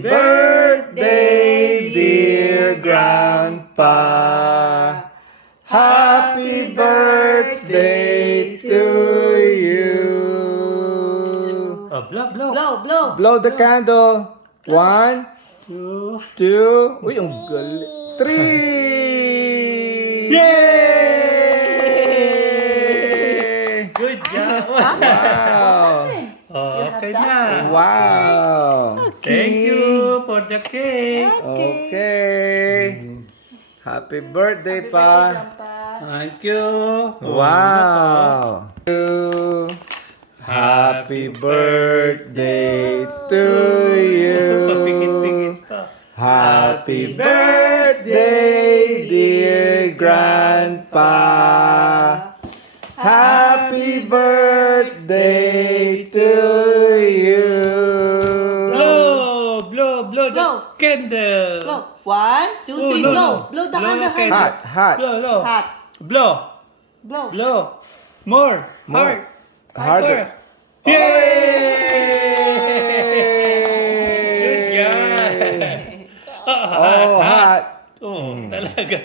Happy birthday, dear Grandpa. Happy birthday to you. Oh, blow, blow. Blow, blow. Blow the candle. 1, 2. Uy, ang galing. 3. Yay! Good job. Wow. Okay na. Wow. Thank you for the cake. Okay. Happy birthday, pa. Thank you. Wow. Happy birthday to you. Happy birthday, dear Grandpa. Happy birthday to you. Blow, blow, blow the Blow. candle. Blow. 1, 2, 3, no, blow. no. Blow the Blow candle the candle. hard. Hot, hot. Blow, blow. Hot. Blow, Blow. blow. More, hard. Harder. Yay! Good Yay! job. Oh, hot. Oh, talaga.